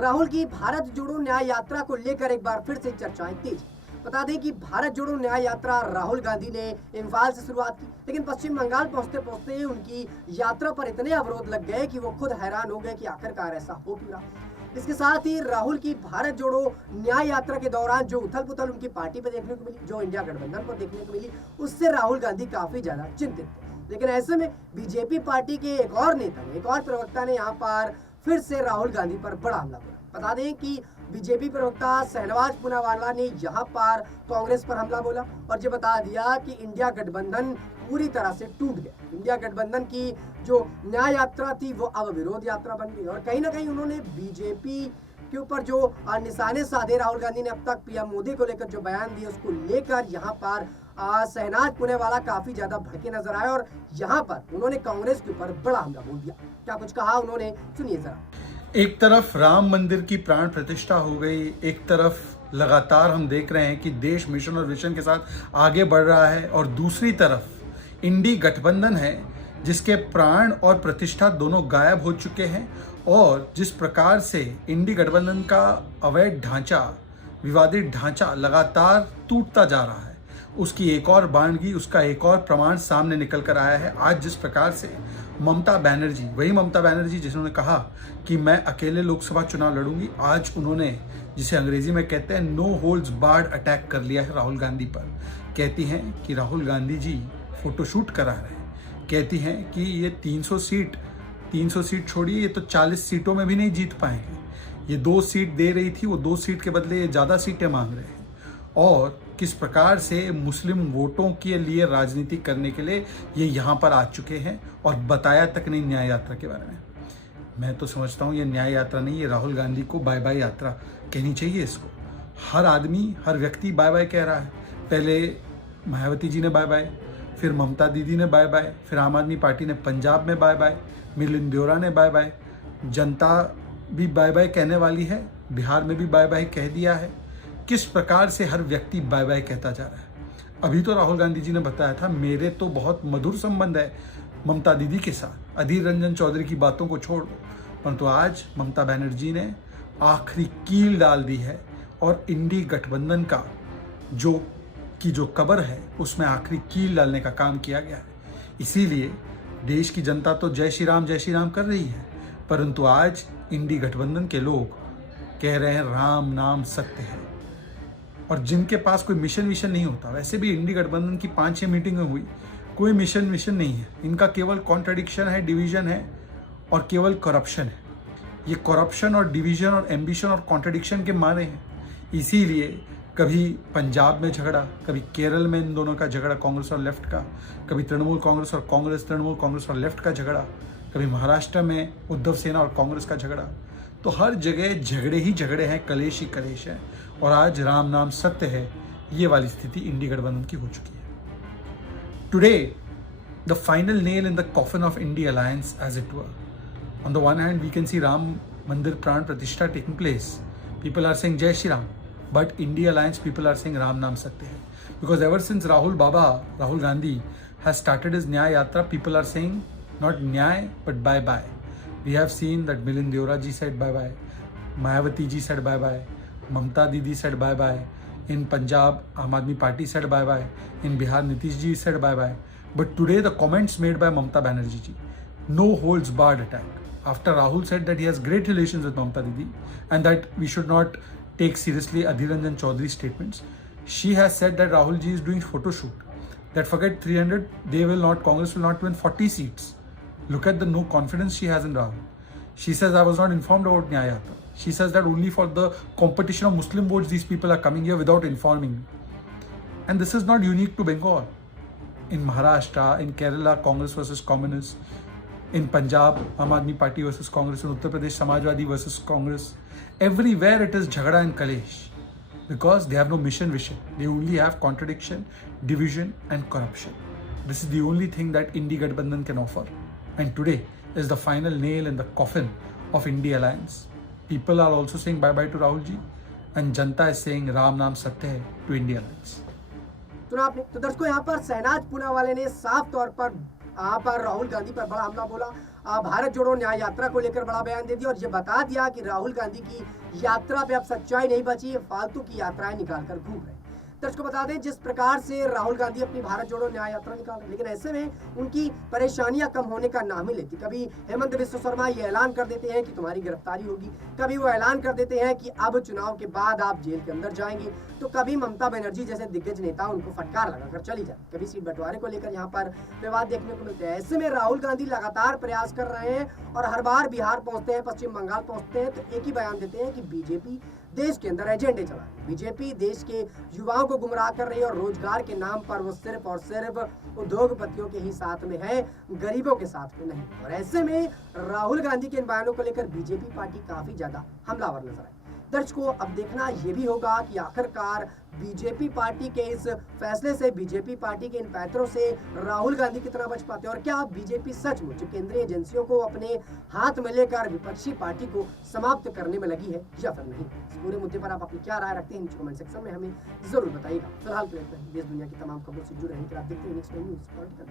राहुल की भारत जोड़ो न्याय यात्रा को लेकर एक बार फिर से चर्चाएं तेज। बता दें कि भारत जोड़ो न्याय यात्रा राहुल गांधी ने इम्फाल से शुरुआत की, लेकिन पश्चिम बंगाल पहुंचते पहुंचते उनकी यात्रा पर इतने अवरोध लग गए कि वो खुद हैरान हो गए कि आखिरकार ऐसा हो क्यों रहा। इसके साथ ही राहुल की भारत जोड़ो न्याय यात्रा के दौरान जो उथल पुथल उनकी पार्टी पर देखने को मिली, जो इंडिया गठबंधन पर देखने को मिली, उससे राहुल गांधी काफी ज्यादा चिंतित थे। लेकिन ऐसे में बीजेपी पार्टी के एक और नेता ने, एक और प्रवक्ता ने यहाँ पर फिर से राहुल गांधी पर बड़ा हमला बोला। बता दें कि बीजेपी प्रवक्ता शहनवाज पूनावाला ने यहाँ पर कांग्रेस पर हमला बोला और ये बता दिया कि इंडिया गठबंधन पूरी तरह से टूट गया। इंडिया गठबंधन की जो न्याय यात्रा थी वो अब विरोध यात्रा बन गई और कहीं ना कहीं उन्होंने बीजेपी के ऊपर जो निशाने साधे राहुल गांधी ने अब तक पीएम मोदी को लेकर जो बयान दिए उसको लेकर यहाँ पर शहनाज पूनावाला काफी ज्यादा भड़के नजर आए और यहाँ पर उन्होंने कांग्रेस के ऊपर बड़ा हमला बोल दिया। क्या कुछ कहा उन्होंने, सुनिए जरा। एक तरफ राम मंदिर की प्राण प्रतिष्ठा हो गई, एक तरफ लगातार हम देख रहे हैं कि देश मिशन और विजन के साथ आगे बढ़ रहा है और दूसरी तरफ इंडी गठबंधन है जिसके प्राण और प्रतिष्ठा दोनों गायब हो चुके हैं और जिस प्रकार से इंडी गठबंधन का अवैध ढांचा, विवादित ढांचा लगातार टूटता जा रहा है, उसकी एक और बानगी, उसका एक और प्रमाण सामने निकल कर आया है। आज जिस प्रकार से ममता बनर्जी, वही ममता बनर्जी जिन्होंने कहा कि मैं अकेले लोकसभा चुनाव लड़ूंगी, आज उन्होंने जिसे अंग्रेजी में कहते हैं नो होल्ड्स बार्ड अटैक कर लिया है राहुल गांधी पर। कहती हैं कि राहुल गांधी जी फोटोशूट करा रहे हैं, कहती हैं कि ये 300 सीट छोड़िए, ये तो 40 सीटों में भी नहीं जीत पाएंगे। ये 2 सीट दे रही थी, वो 2 सीट के बदले ये ज़्यादा सीटें मांग रहे हैं और किस प्रकार से मुस्लिम वोटों के लिए राजनीति करने के लिए ये यहाँ पर आ चुके हैं और बताया तक नहीं न्याय यात्रा के बारे में। मैं तो समझता हूँ ये न्याय यात्रा नहीं, ये राहुल गांधी को बाय बाय यात्रा कहनी चाहिए। इसको हर आदमी, हर व्यक्ति बाय बाय कह रहा है। पहले मायावती जी ने बाय बाय, फिर ममता दीदी ने बाय बाय, फिर आम आदमी पार्टी ने पंजाब में बाय बाय, मिलिंद देओरा ने बाय बाय, जनता भी बाय बाय कहने वाली है, बिहार में भी बाय बाय कह दिया है। किस प्रकार से हर व्यक्ति बाय बाय कहता जा रहा है। अभी तो राहुल गांधी जी ने बताया था मेरे तो बहुत मधुर संबंध है ममता दीदी के साथ, अधीर रंजन चौधरी की बातों को छोड़ दो, परंतु आज ममता बनर्जी ने आखिरी कील डाल दी है और इंडी गठबंधन का जो कब्र है उसमें आखिरी कील डालने का काम किया गया है। इसीलिए देश की जनता तो जय श्री राम कर रही है, परंतु आज इंडी गठबंधन के लोग कह रहे हैं राम नाम सत्य है। और जिनके पास कोई मिशन नहीं होता, वैसे भी इंडी गठबंधन की 5-6 मीटिंगें हुई, कोई मिशन नहीं है, इनका केवल कॉन्ट्रडिक्शन है, डिवीजन है और केवल करप्शन है। ये करप्शन और डिवीजन और एम्बिशन और कॉन्ट्रडिक्शन के मारे हैं। इसीलिए कभी पंजाब में झगड़ा, कभी केरल में इन दोनों का झगड़ा, कांग्रेस और लेफ्ट का, कभी तृणमूल कांग्रेस और कांग्रेस और लेफ्ट का झगड़ा, कभी महाराष्ट्र में उद्धव सेना और कांग्रेस का झगड़ा। तो हर जगह झगड़े ही झगड़े हैं, कलेश ही कलेश है और आज राम नाम सत्य है, ये वाली स्थिति इंडी गठबंधन की हो चुकी है। Today the final nail in the coffin of INDI alliance as it were. On the one hand, we can see Ram Mandir Pran Pratishtha taking place. People are saying Jai Shri Ram, but India Alliance people are saying Ram Naam Satya hai. Because ever since Rahul Gandhi has started his Nyay Yatra, people are saying not Nyay but bye bye. We have seen that Milind Deora ji said bye bye, Mayawati ji said bye bye, Mamta Didi said bye bye. In Punjab, Aam Aadmi Party said bye bye. In Bihar, Nitish ji said bye bye. But today, the comments made by Mamta Banerjee ji, no holds barred attack. After Rahul said that he has great relations with Mamta Didi and that we should not take seriously Adhir Ranjan Chaudhary's statements, she has said that Rahul ji is doing photo shoot. That forget 300, Congress will not win 40 seats. Look at the no confidence she has in Rahul. She says I was not informed about Nyaya Yatra. She says that only for the competition of Muslim votes these people are coming here without informing me. And this is not unique to Bengal. In Maharashtra, in Kerala, Congress versus Communists. In Punjab, Aam Aadmi Party versus Congress. In Uttar Pradesh, Samajwadi versus Congress. Everywhere it is Jhagada and Kalesh. Because they have no mission vision. They only have contradiction, division and corruption. This is the only thing that Indi Gadbandhan can offer. And today is the final nail in the coffin of Indi Alliance. People are also saying bye-bye to Rahul ji. And Janta is saying Ram Naam Satya hai to Indi Alliance. सुना आपने। तो दर्शकों, यहाँ पर शहनाज पूनावाला ने साफ तौर पर यहाँ पर राहुल गांधी पर बड़ा हमला बोला। भारत जोड़ो न्याय यात्रा को लेकर बड़ा बयान दे दिया और ये बता दिया कि राहुल गांधी की यात्रा पे अब सच्चाई नहीं बची, ये फालतू की यात्राएं निकाल कर घूम रहे हैं। दर्शकों बता दें, जिस प्रकार से राहुल गांधी अपनी भारत जोड़ो न्याय यात्रा निकाल रहे, लेकिन ऐसे में उनकी परेशानियां कम होने का नाम ही लेती। कभी हेमंत बिस्व शर्मा ये ऐलान कर देते हैं कि तुम्हारी गिरफ्तारी होगी, कभी वो ऐलान कर देते हैं कि अब चुनाव के बाद आप जेल के अंदर जाएंगे, तो कभी ममता बनर्जी जैसे दिग्गज नेता उनको फटकार लगाकर चली जाए, कभी सीट बंटवारे को लेकर यहाँ पर विवाद देखने को मिलते हैं। ऐसे में राहुल गांधी लगातार प्रयास कर रहे हैं और हर बार बिहार पहुंचते हैं, पश्चिम बंगाल पहुंचते हैं तो एक ही बयान देते हैं कि बीजेपी देश के अंदर एजेंडे चला रही है, बीजेपी देश के युवाओं को गुमराह कर रही है और रोजगार के नाम पर वो सिर्फ और सिर्फ उद्योगपतियों के ही साथ में है, गरीबों के साथ में नहीं। और ऐसे में राहुल गांधी के इन बयानों को लेकर बीजेपी पार्टी काफी ज्यादा हमलावर नजर आई। दर्शकों अब देखना यह भी होगा कि आखिरकार बीजेपी पार्टी के इस फैसले से, बीजेपी पार्टी के इन पैंतरों से राहुल गांधी कितना बच पाते हैं और क्या बीजेपी सचमुच केंद्रीय एजेंसियों को अपने हाथ में लेकर विपक्षी पार्टी को समाप्त करने में लगी है या फिर नहीं। इस पूरे मुद्दे पर आप अपनी क्या राय रखते हैं नीचे कमेंट सेक्शन में हमें जरूर बताइएगा। फिलहाल के लिए देश दुनिया की तमाम खबरों से जुड़े रहने के लिए आप देखते हैं नेक्स्ट न्यूज़।